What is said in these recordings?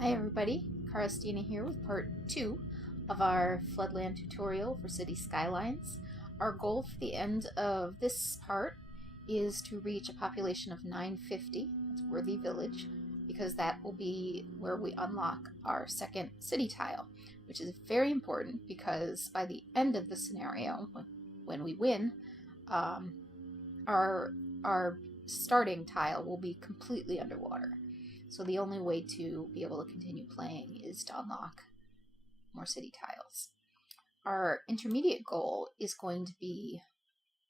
Hi everybody, Karastina here with part 2 of our Floodland tutorial for City Skylines. Our goal for the end of this part is to reach a population of 950, that's Worthy Village, because that will be where we unlock our second city tile, which is very important because by the end of the scenario, when we win, our starting tile will be completely underwater. So the only way to be able to continue playing is to unlock more city tiles. Our intermediate goal is going to be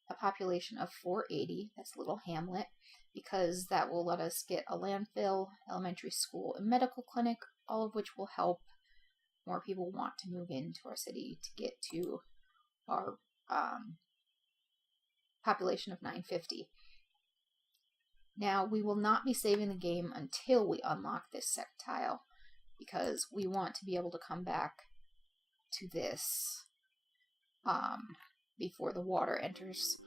a population of 480, that's a little hamlet, because that will let us get a landfill, elementary school, and medical clinic, all of which will help more people want to move into our city to get to our population of 950. Now, we will not be saving the game until we unlock this second tile, because we want to be able to come back to this before the water enters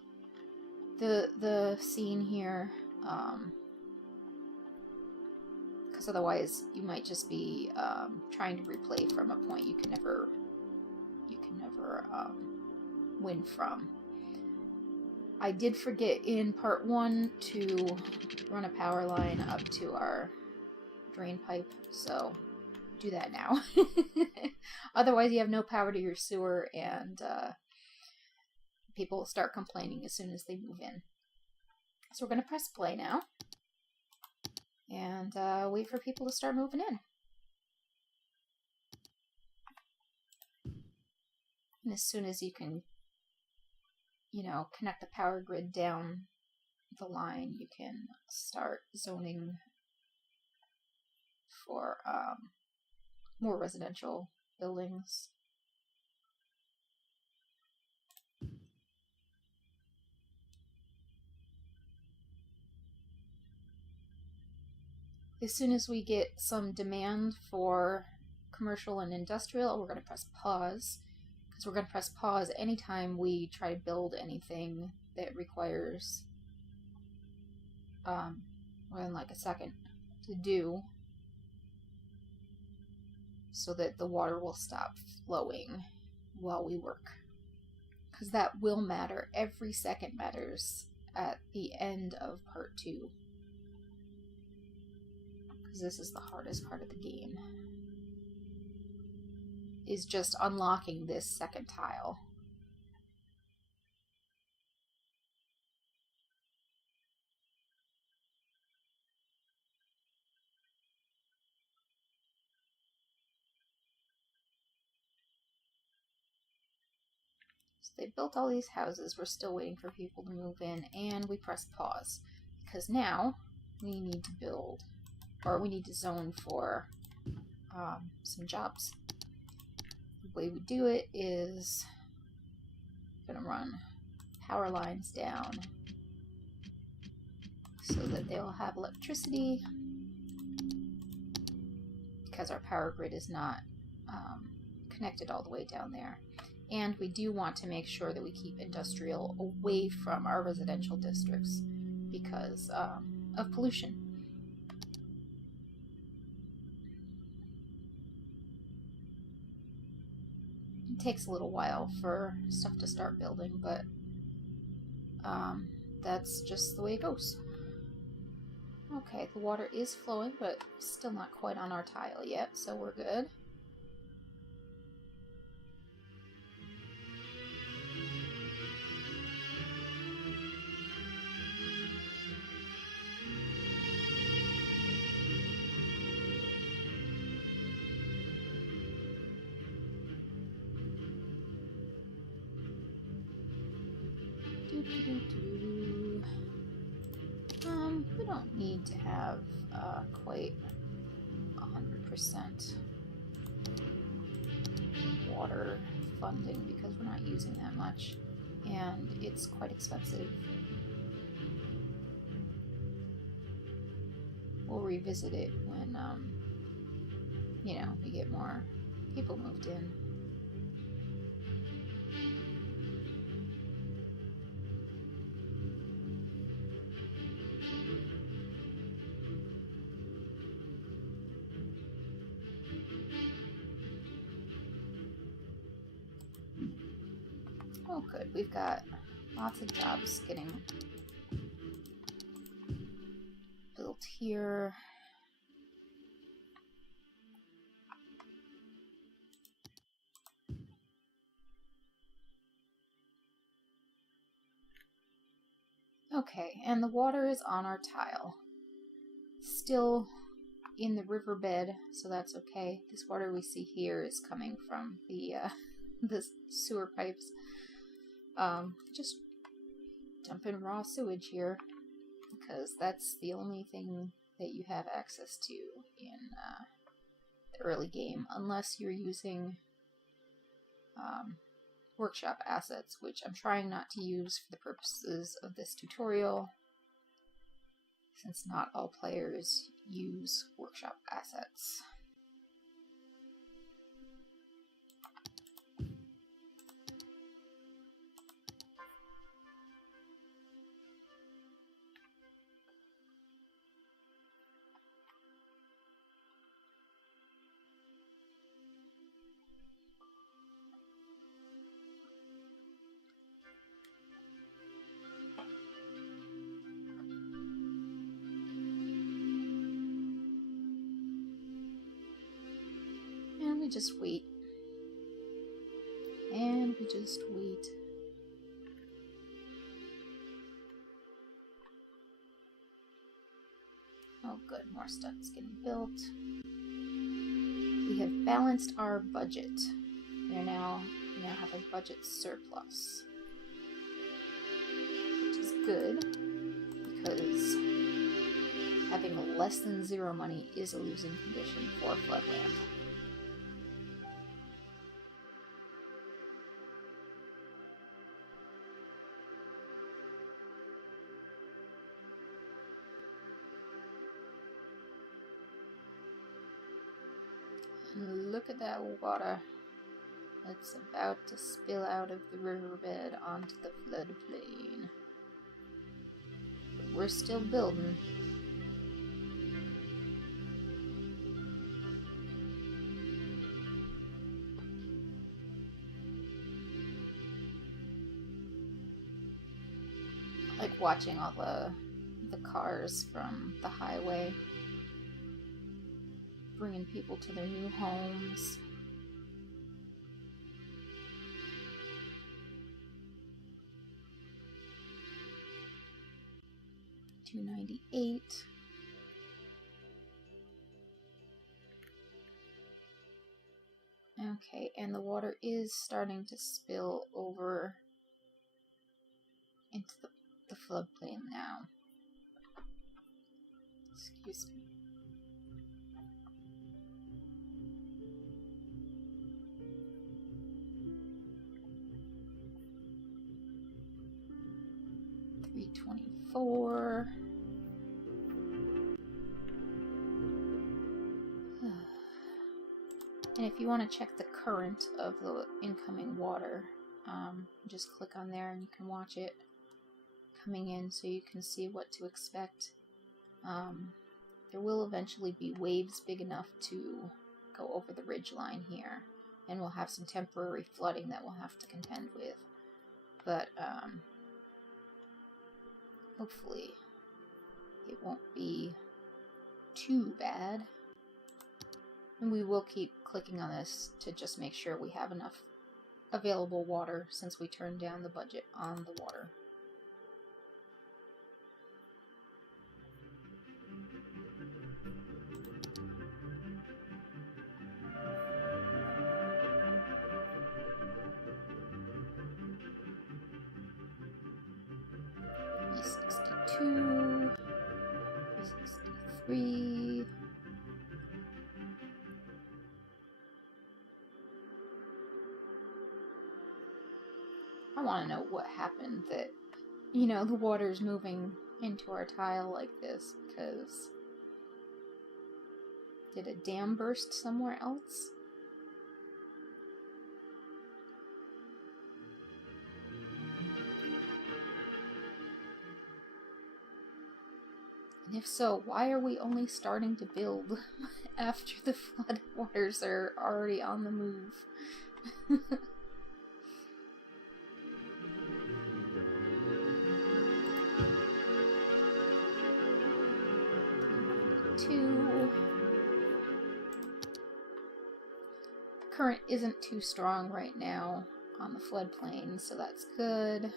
the scene here, because otherwise you might just be trying to replay from a point you can never win from. I did forget in part 1 to run a power line up to our drain pipe, so do that now. Otherwise you have no power to your sewer, and people will start complaining as soon as they move in. So we're going to press play now, and wait for people to start moving in. And as soon as you can, connect the power grid down the line, you can start zoning for more residential buildings. As soon as we get some demand for commercial and industrial, we're going to press pause, because we're going to press pause anytime we try to build anything that requires more than like a second to do, so that the water will stop flowing while we work, because that will matter. Every second matters at the end of part 2, because this is the hardest part of the game, is just unlocking this second tile. So they built all these houses, we're still waiting for people to move in, and we press pause, because now we need to build, or we need to zone for some jobs. The way we do it is I'm going to run power lines down so that they'll have electricity, because our power grid is not connected all the way down there. And we do want to make sure that we keep industrial away from our residential districts because of pollution. It takes a little while for stuff to start building, but that's just the way it goes. Okay, the water is flowing, but still not quite on our tile yet, so we're good. We don't need to have quite 100% water funding, because we're not using that much, and it's quite expensive. We'll revisit it when, we get more people moved in. Oh good, we've got lots of jobs getting built here. Okay, and the water is on our tile. Still in the riverbed, so that's okay. This water we see here is coming from the the sewer pipes. Just dumping raw sewage here because that's the only thing that you have access to in the early game, unless you're using workshop assets, which I'm trying not to use for the purposes of this tutorial, since not all players use workshop assets. And we just wait. And we just wait. Oh good, more stuff's getting built. We have balanced our budget. We now have a budget surplus, which is good because having less than 0 money is a losing condition for Floodland. And look at that water. It's about to spill out of the riverbed onto the floodplain. But we're still building. I like watching all the cars from the highway, bringing people to their new homes. $298. Okay, and the water is starting to spill over into the floodplain now. Excuse me. $324. And if you want to check the current of the incoming water, just click on there and you can watch it coming in so you can see what to expect. There will eventually be waves big enough to go over the ridge line here, and we'll have some temporary flooding that we'll have to contend with. But hopefully it won't be too bad. And we will keep clicking on this to just make sure we have enough available water since we turned down the budget on the water. E62, E63. I want to know what happened that, you know, the water's moving into our tile like this, because did a dam burst somewhere else? And if so, why are we only starting to build after the flood waters are already on the move? 2. The current isn't too strong right now on the floodplain, so that's good.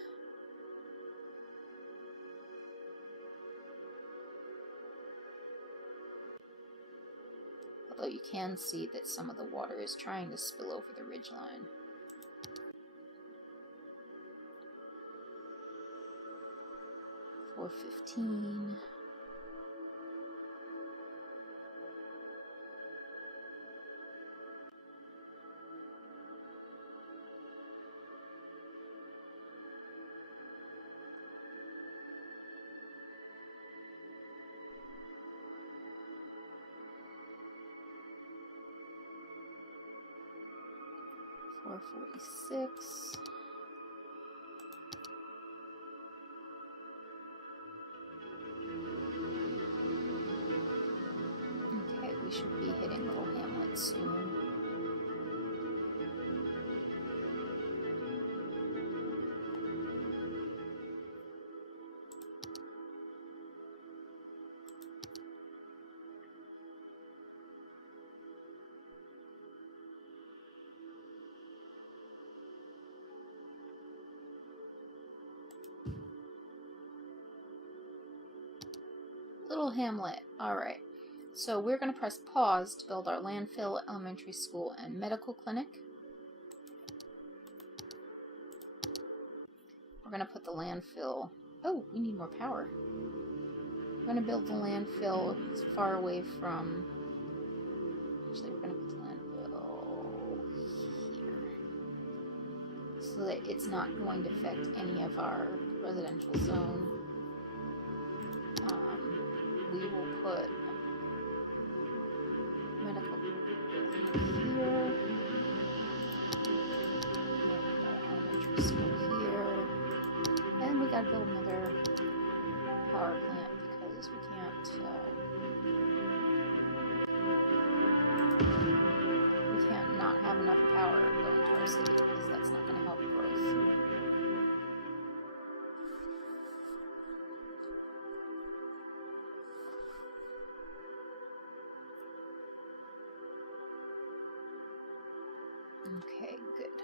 Although you can see that some of the water is trying to spill over the ridgeline. $4.15. $4.46. Okay, we should be hitting Little Hamlet soon. Little Hamlet. Alright. So we're going to press pause to build our landfill, elementary school, and medical clinic. We're going to put the landfill... Oh, we need more power. We're going to build the landfill as far away from... Actually, we're going to put the landfill here. So that it's not going to affect any of our residential zone. We will put medical here, and elementary school here, and we gotta build another power plant because we can't not have enough power going to our city because that's not going to help growth. Okay, good.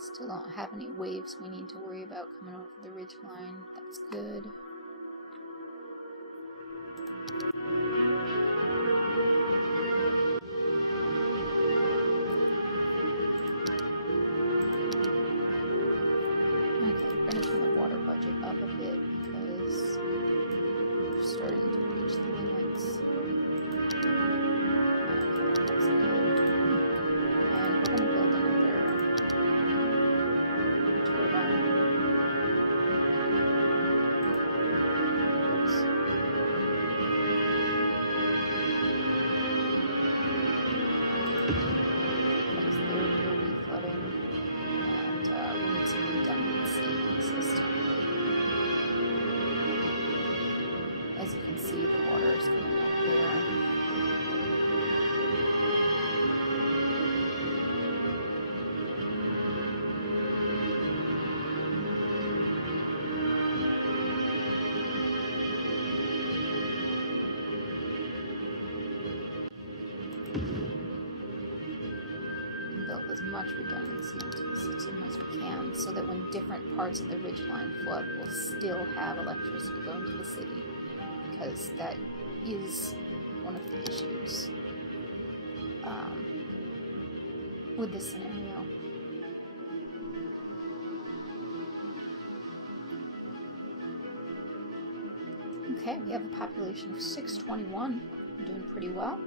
Still don't have any waves we need to worry about coming over the ridgeline. That's good. Okay, we're going to turn the water budget up a bit because we're starting to reach the limits. Okay, that's good. And we're going to build another turbine. Oops. Because there will be flooding, and we need some redundancy in the system. As you can see, the water is coming up there. Build as much redundancy into the system as we can so that when different parts of the ridgeline flood, we'll still have electricity going to the city, because that is one of the issues with this scenario. Okay, we have a population of 621. We're doing pretty well.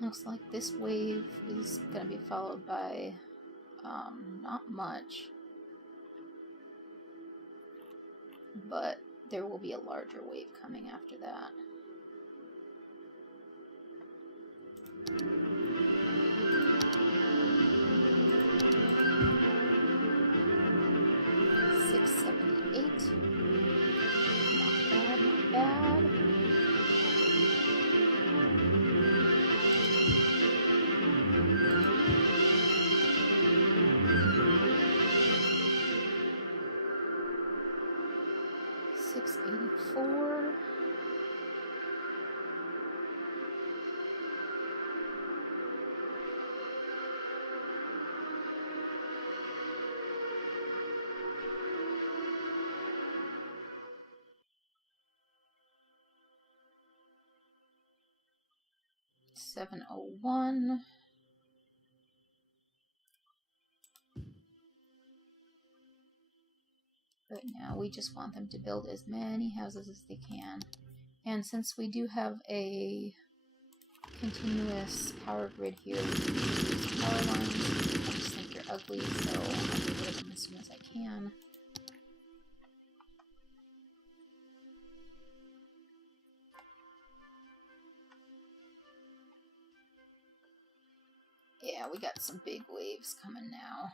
Looks like this wave is going to be followed by not much, but there will be a larger wave coming after that. $684. $701. Right now, we just want them to build as many houses as they can. And since we do have a continuous power grid here, we can use power lines. I just think they're ugly, so I'll get rid of them as soon as I can. Yeah, we got some big waves coming now.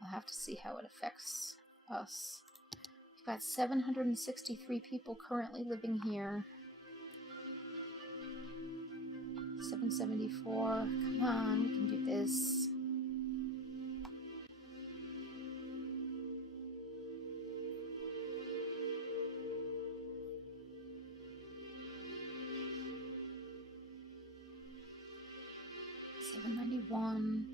We'll have to see how it affects us. We've got 763 people currently living here. 774. Come on, we can do this. $791.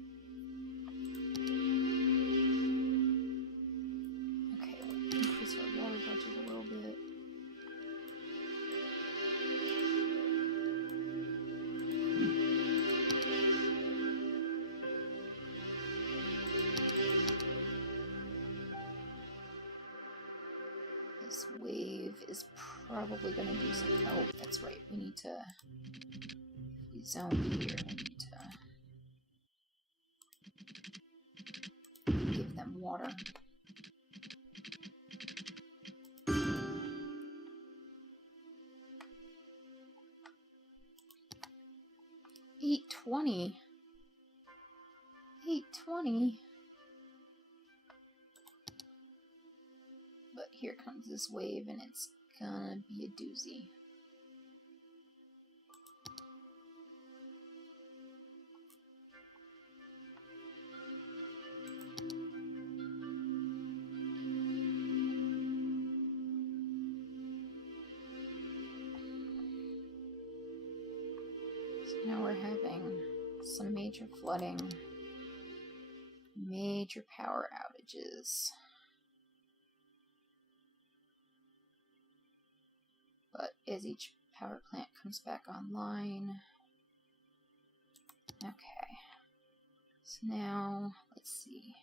Okay, we'll increase our water budget a little bit. This wave is probably going to do some. Oh, that's right. We need to. We zone here. We need to give them water. $820. $820. But here comes this wave, and it's gonna be a doozy. So now we're having some major flooding, major power outages. But as each power plant comes back online. Okay. So now, let's see.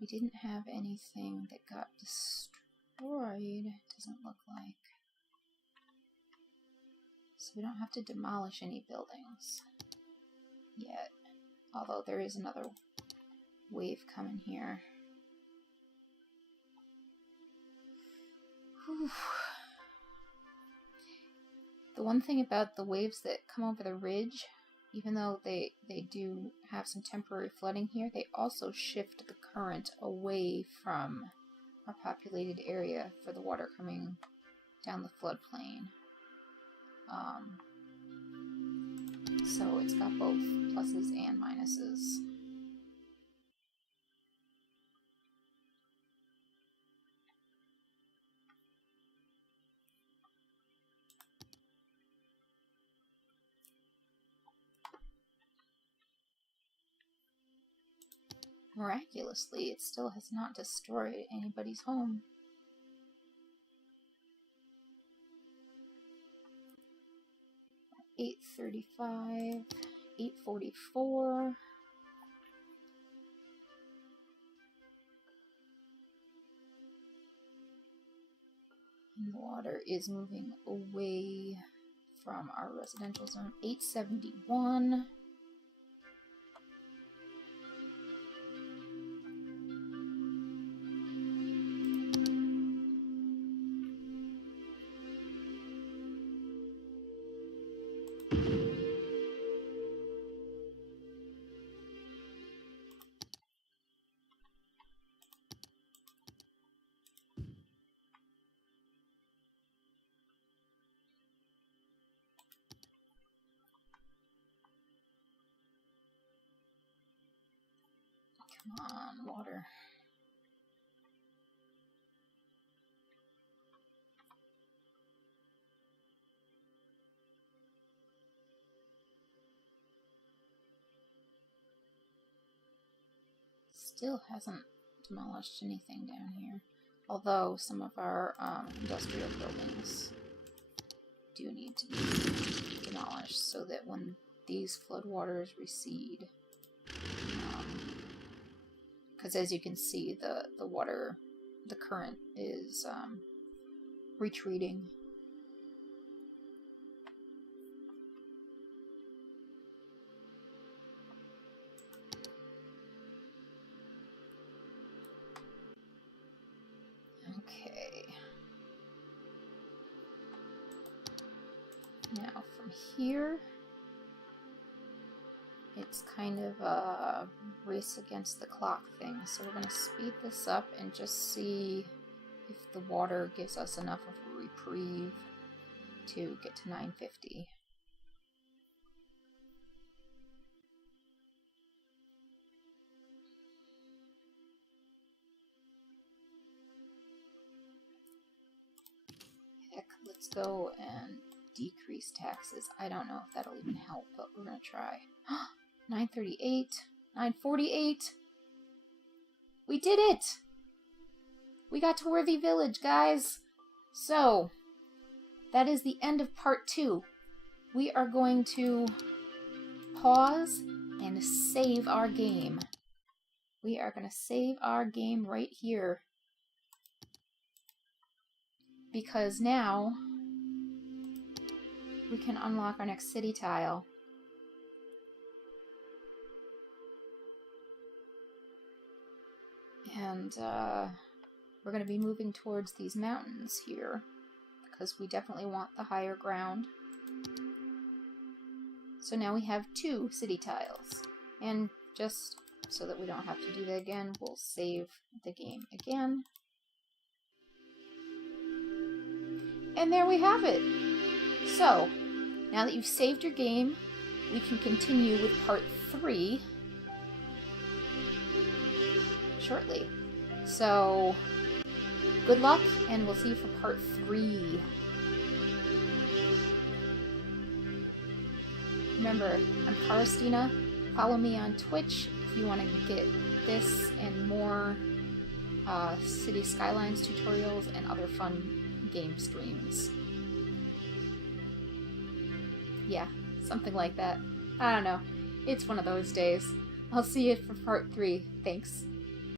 We didn't have anything that got destroyed, it doesn't look like. So we don't have to demolish any buildings yet. Although there is another wave coming here. Whew. The one thing about the waves that come over the ridge, even though they do have some temporary flooding here, they also shift the current away from our populated area for the water coming down the floodplain. So it's got both pluses and minuses. Miraculously, it still has not destroyed anybody's home. $835, $844. And the water is moving away from our residential zone. 871. Come on, water. Still hasn't demolished anything down here. Although some of our industrial buildings do need to be demolished so that when these floodwaters recede, because as you can see, the water, the current is retreating. Okay. Now from here, it's kind of a race against the clock thing. So we're going to speed this up and just see if the water gives us enough of a reprieve to get to 950. Heck, let's go and decrease taxes. I don't know if that'll even help, but we're going to try. 938, 948. We did it! We got to Worthy Village, guys. So, that is the end of part 2. We are going to pause and save our game. We are going to save our game right here. Because now we can unlock our next city tile. And we're going to be moving towards these mountains here because we definitely want the higher ground. So now we have 2 city tiles. And just so that we don't have to do that again, we'll save the game again. And there we have it! So, now that you've saved your game, we can continue with part 3 shortly. So, good luck, and we'll see you for part 3. Remember, I'm Paristina. Follow me on Twitch if you want to get this and more City Skylines tutorials and other fun game streams. Yeah, something like that. I don't know. It's one of those days. I'll see you for part 3. Thanks.